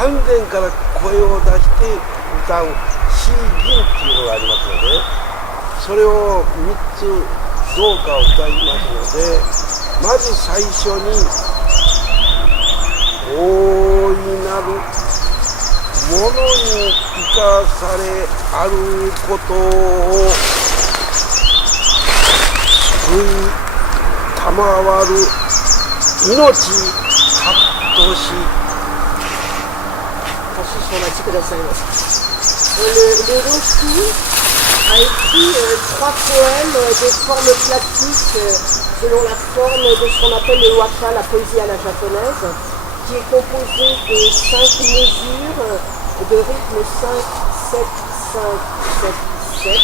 丹田から声を出して歌う詩吟っていうのがありますので、それを3つどうか歌いますので、まず最初に大いなるものに生かされあることを救い賜る命たっとし。Le Roshi a écrit 3 poèmes de forme classique selon la forme de ce qu'on appelle le waka, la poésie à la japonaise, qui est composée de 5 mesures de rythme 5, 7, 5, 7, 7.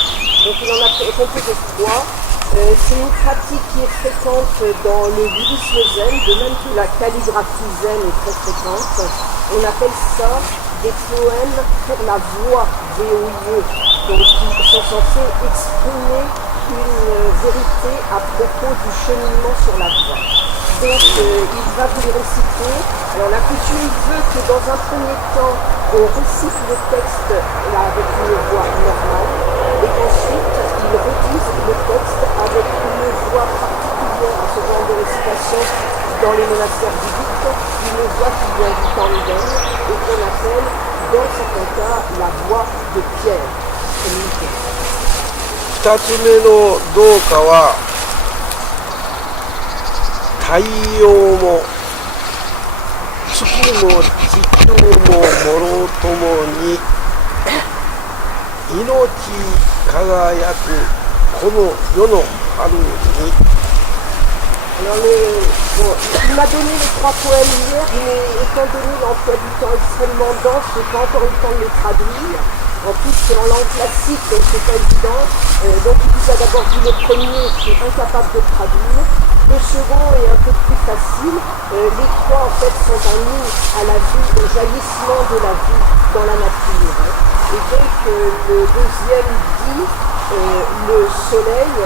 Donc il en a composé 3. C'est une pratique qui est fréquente dans le bouddhisme zen, de même que la calligraphie zen est très fréquente. On appelle ça des poèmes pour la voix VOIE, donc qui sont censés exprimer une vérité à propos du cheminement sur la voie. Donc il va vous les réciter. Alors la coutume veut que dans un premier temps, on récite le texte là, avec une voix normale, et qu'ensuite ils redisent le texte avec une voix particulière à ce genre de récitation dans les monastères bouddhiques, une voix qui vient du tanden et qu'on appelle dans certains cas la voix de pierre. 2つ目のどうかは、太陽も月も地球ももろともに命輝くこの世の春に。Alors il m'a donné les 3 poèmes hier, mais étant donné l'emploi du temps extrêmement dense, je n'ai pas encore eu le temps de les traduire. En plus c'est en langue classique, donc c'est pas évident. Donc il vous a d'abord dit le premier, qui est incapable de traduire. Le second est un peu plus facile. Les 3 en fait sont un hymne à la vie, au jaillissement de la vie dans la nature. Et donc le deuxième dit le soleil,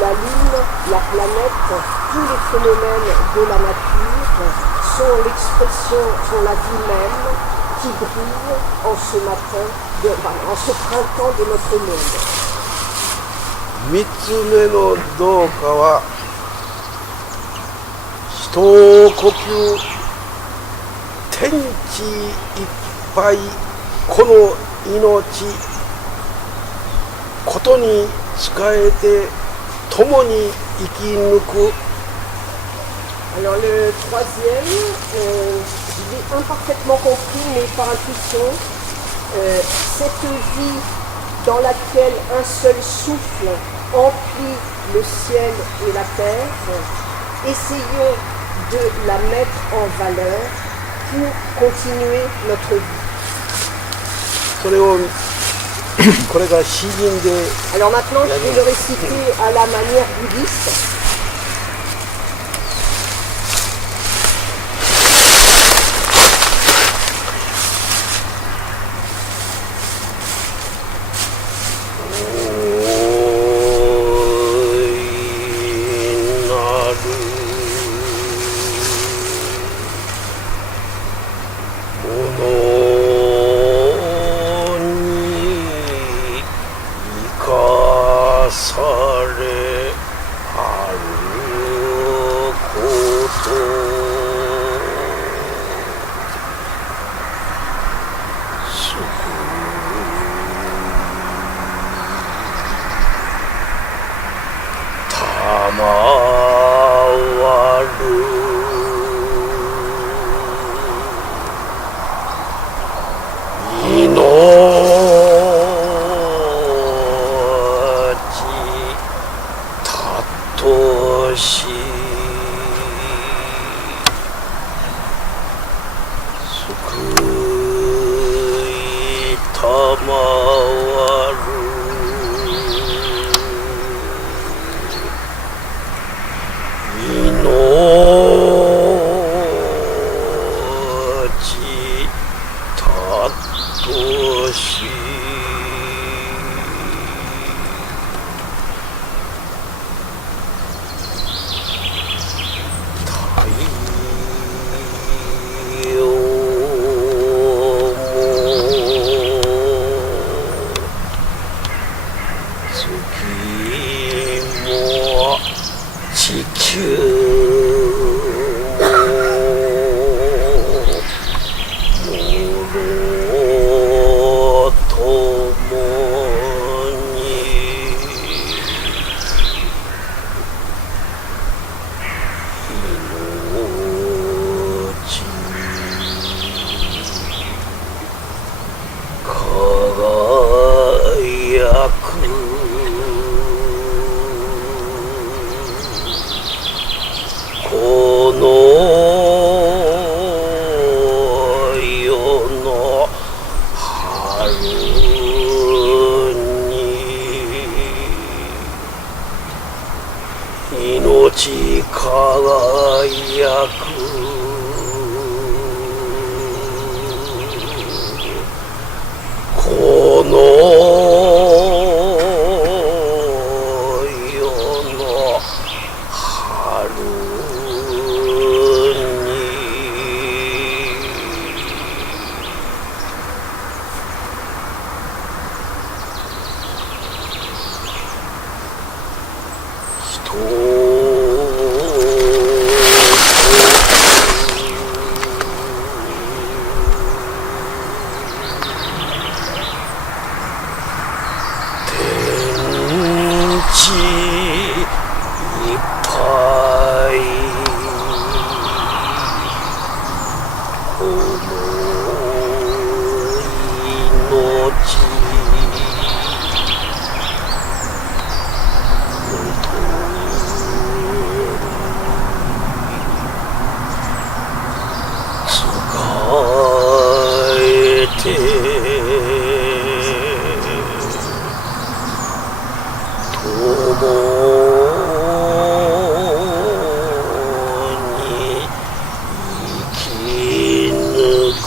la lune, la planète, tous les phénomènes de la nature sont l'expression, sont la vie même qui brille en ce matin, en ce printemps de notre monde. 3つ目のどうかは、人を呼吸天地いっぱいこの命ことに仕えて共に生き抜く。 Alors le troisième, je l'ai imparfaitement compris, mais par intuition, cette vie dans laquelle un seul souffle emplit le ciel et la terre, essayons de la mettre en valeur pour continuer notre vie. それをこれが詩吟で。 Alors maintenant, je vais le réciter à la manière bouddhiste. に生き抜く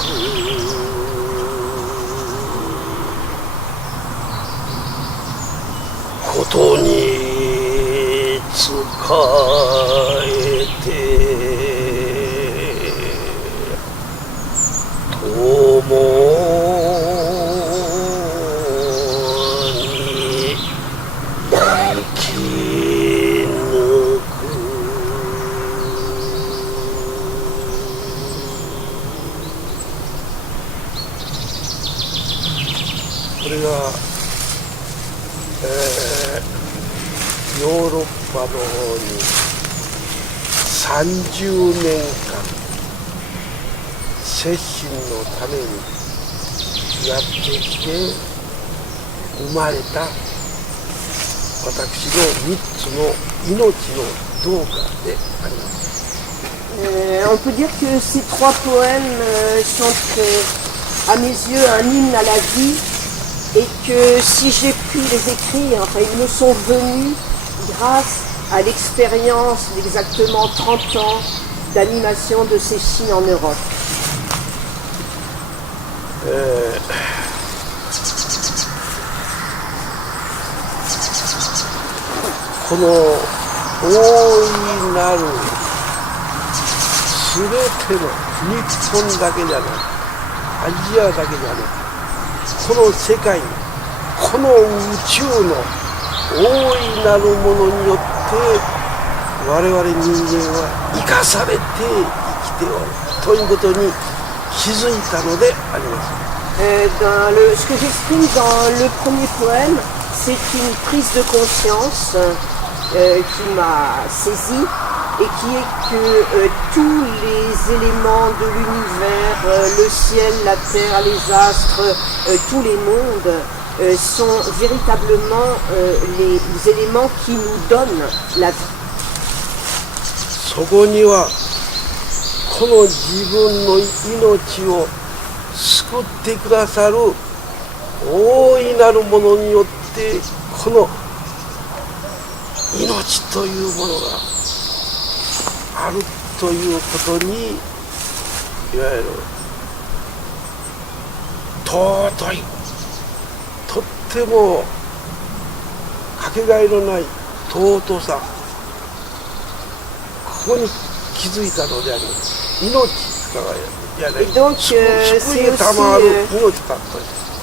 ことに使えて共に生き抜く。これが、ヨーロッパの方に30年間接心のためにやってきて生まれた私の3つの命の動画であります。On peut dire que ces 3 poèmes sont à mes yeux un hymne à la vie et que si j'ai pu les écrire, enfin ils me sont venus grâce à l'expérience d'exactement 30 ans d'animation de ces signes en Europe. この大いなるすべての日本だけじゃない、アジアだけじゃない、この世界、この宇宙の大いなるものによって我々人間は生かされて生きておるということに気づいたのであります。Ce que j'exprime dans le premier poème, c'est une prise de conscience qui m'a saisi et qui est que tous les éléments de l'univers, le ciel, la terre, les astres, tous les mondes sont véritablement les éléments qui nous donnent la vie. そこにはこの自分の命を救ってくださる大いなるものによってこの命というものがあるということにいわゆる尊いとってもかけがえのない尊さここに気づいたのであります。命がEt donc c'est aussi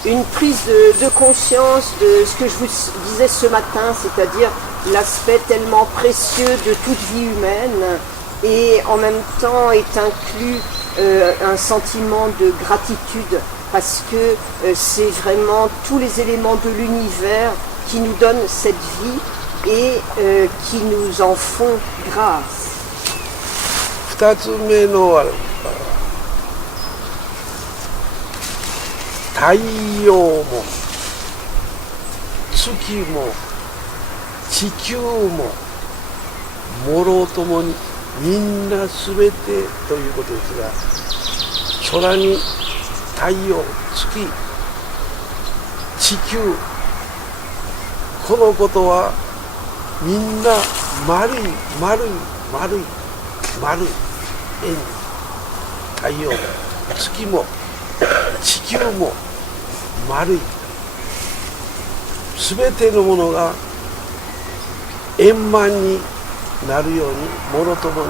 une prise de conscience de ce que je vous disais ce matin, c'est-à-dire l'aspect tellement précieux de toute vie humaine et en même temps est inclus un sentiment de gratitude parce que c'est vraiment tous les éléments de l'univers qui nous donnent cette vie et qui nous en font grâce. 2つ目の太陽も月も地球ももろともにみんなすべてということですが、空に太陽、月、地球、このことはみんな丸い丸い丸い丸い円、太陽も月も地球も丸い、すべてのものが円満になるようにもろともに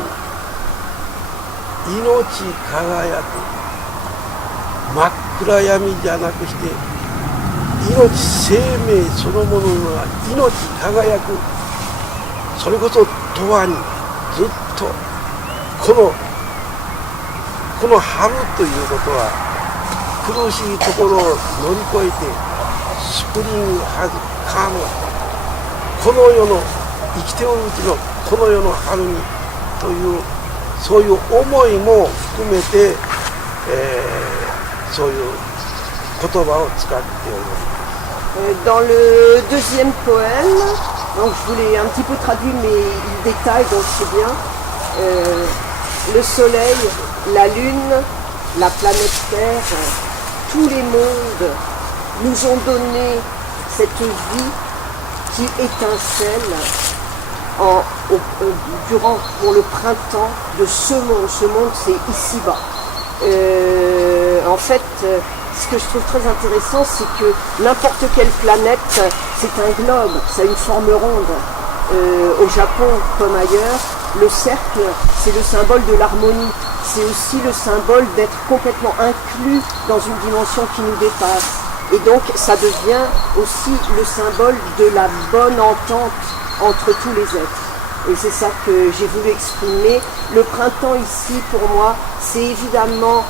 命輝く真っ暗闇じゃなくして命生命そのものが命輝く、それこそ永遠にずっとこの春ということは苦しいところを乗り越えてスプリングハズカム、この世の生きておるうちのこの世の春にというそういう思いも含めて、そういう言葉を使っております。Dans le deuxième poème, donc je vous l'ai un petit peu traduit mais il détaille donc c'est bien. Le soleil, la lune, la planète Terre, tous les mondes nous ont donné cette vie qui étincelle pour le printemps de ce monde. Ce monde, c'est ici-bas. En fait, ce que je trouve très intéressant, c'est que n'importe quelle planète, c'est un globe, ça a une forme ronde. Au Japon, comme ailleurs, le cercle, c'est le symbole de l'harmonie. C'est aussi le symbole d'être complètement inclus dans une dimension qui nous dépasse. Et donc, ça devient aussi le symbole de la bonne entente entre tous les êtres. Et c'est ça que j'ai voulu exprimer. Le printemps ici, pour moi, c'est évidemment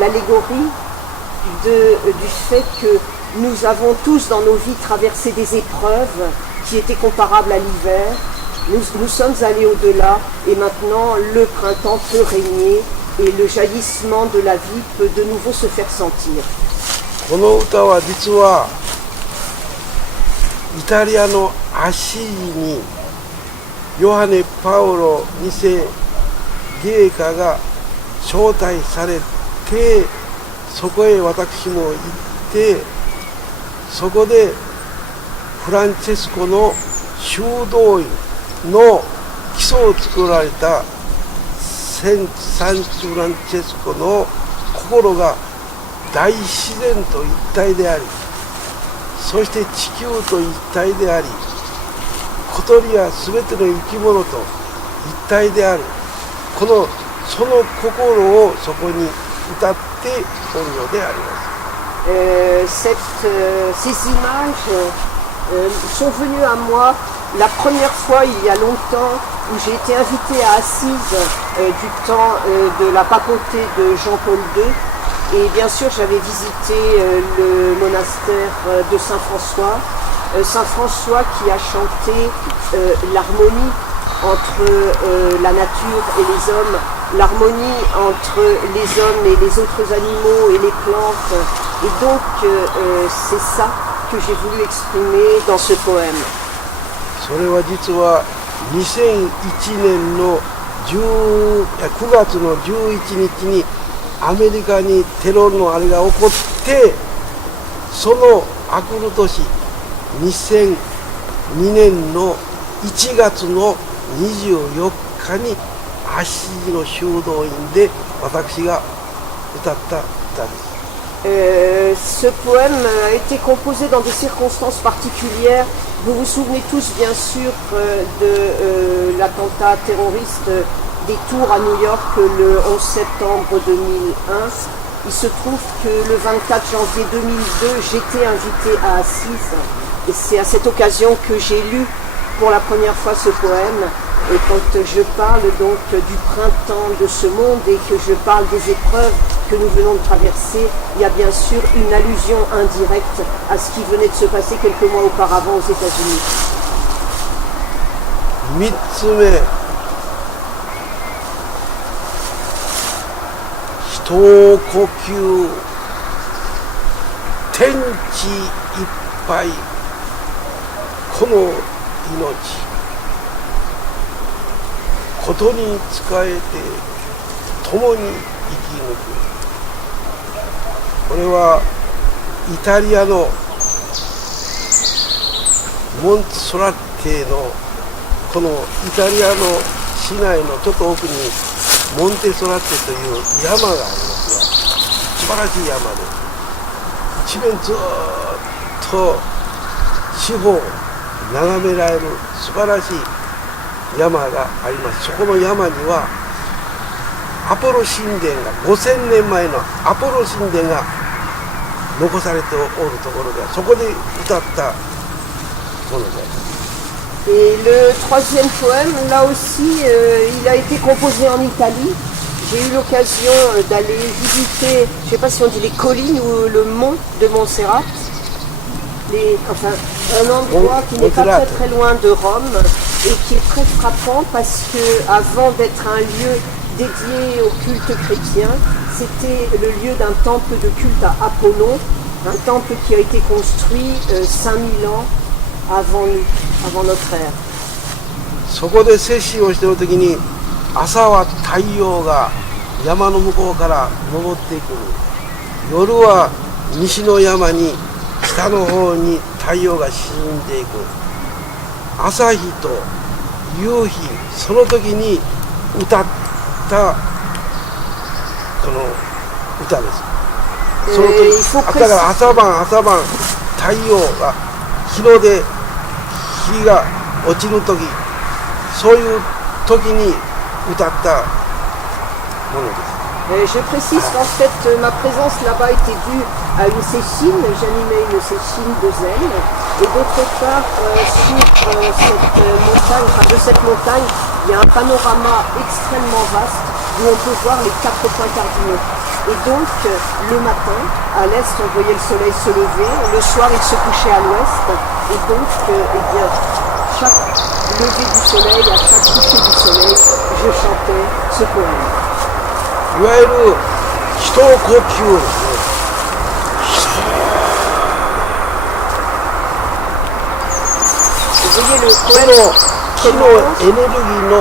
l'allégorie du fait que nous avons tous dans nos vies traversé des épreuves qui étaient comparables à l'hiver. Nous sommes allés au-delà et maintenant le printemps peut régner et le jaillissement de la vie peut de nouveau se faire sentir. この歌は実はイタリアのアシーにヨハネ・パウロ2世芸家が招待されて、そこへ私も行って、そこでフランチェスコの修道院の基礎を作られたサンフランチェスコの心が大自然と一体であり、そして地球と一体であり、小鳥や全ての生き物と一体である、その心をそこに歌っておるのであります。Ces images sont venues à moi la première fois il y a longtemps où j'ai été invitée à Assise du temps de la papauté de Jean-Paul II. Et bien sûr, j'avais visité le monastère de Saint-François. Saint-François qui a chanté l'harmonie entre la nature et les hommes, l'harmonie entre les hommes et les autres animaux et les plantes. Et donc, c'est ça que j'ai voulu exprimer dans ce poème. それは実は2001年の9月の11日にアメリカにテロのあれが起こって、そのあくる年2002年の1月の24日にアシジの修道院で私が歌った歌です。Ce poème a été composé dans des circonstances particulières. Vous vous souvenez tous bien sûr de l'attentat terroriste des tours à New York le 11 septembre 2001. Il se trouve que le 24 janvier 2002, j'étais invitée à Assise. Et c'est à cette occasion que j'ai lu pour la première fois ce poème. Et quand je parle donc du printemps de ce monde et que je parle des épreuves que nous venons de traverser, il y a bien sûr une allusion indirecte à ce qui venait de se passer quelques mois auparavant aux États-Unis. 3つ目、人を呼吸、天地いっぱい、この命。ことに仕えて共に生き抜く。これはイタリアのモンテソラッテのこのイタリアの市内のちょっと奥にモンテソラッテという山がありますが、素晴らしい山で一面ずっと四方を眺められる素晴らしい山があります。そこの山にはアポロ神殿が5000年前のアポロ神殿が残されておるところで、そこで歌ったものです。 Et le troisième poème, là aussi, il a été composé en Italie. J'ai eu l'occasion d'aller visiter, je ne sais pas si on dit les collines ou le mont de Montserrat. Enfin, un endroit qui n'est pas très très loin de Rome et qui est très frappant parce que avant d'être un lieu dédié au culte chrétien, c'était le lieu d'un temple de culte à Apollon, un temple qui a été construit 5000 ans avant nous, avant notre ère. そこで摂取をしているときに、朝は太陽が山の向こうから昇ってくる。夜は西の山に北の方に太陽が沈んでいく。朝日と夕日、その時に歌ったこの歌です。その時だから朝晩太陽が日の出、日が落ちる時、そういう時に歌ったものです。Je précise qu'en fait ma présence là-bas était due à une séchine, j'animais une séchine de zen, et d'autre part sur cette montagne, enfin de cette montagne, il y a un panorama extrêmement vaste où on peut voir les 4 points cardinaux. Et donc le matin, à l'est on voyait le soleil se lever, le soir il se couchait à l'ouest, et donc eh bien, chaque lever du soleil, à chaque coucher du soleil, je chantais ce poème. いわゆる人呼吸ですね。このエネルギーの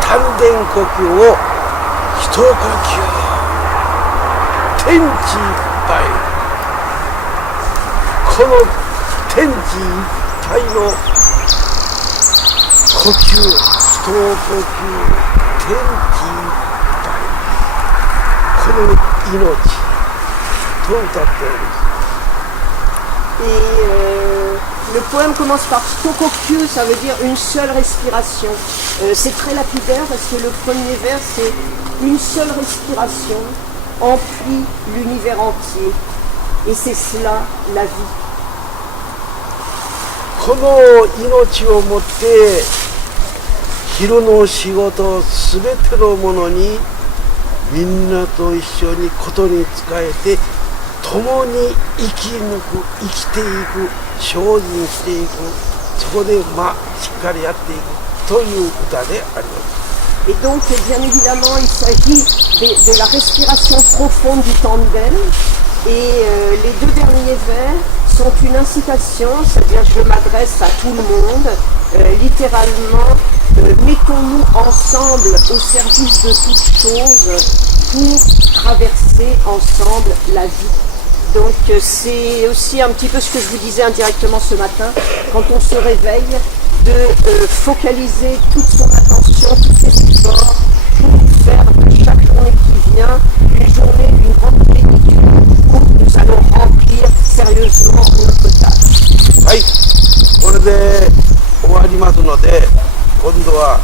丹田呼吸を人呼吸、天地いっぱい、この天地いっぱいの呼吸、人呼吸、天地いっぱい、この命と歌っております。Le poème commence par Shitokokyu, ça veut dire une seule respiration. C'est très lapidaire parce que le premier vers c'est une seule respiration emplit l'univers entier. Et c'est cela la vie. この命をもって昼の仕事すべてのものにみんなと一緒にことに仕えて共に生き抜く、生きていく、精進していく、そこでしっかりやっていくという歌であります。 Et donc bien évidemment il s'agit de la respiration profonde du tandem et les 2 derniers vers sont une incitation, c'est-à-dire je m'adresse à tout le monde, littéralement mettons-nous ensemble au service de toutes choses pour traverser ensemble la vie. Donc c'est aussi un petit peu ce que je vous disais indirectement ce matin, quand on se réveille, de focaliser toute son attention, tous ses efforts pour faire de chaque journée qui vient une journée d'une grande plénitude où nous allons remplir sérieusement notre tâche. はい、これで終わりますので、今度は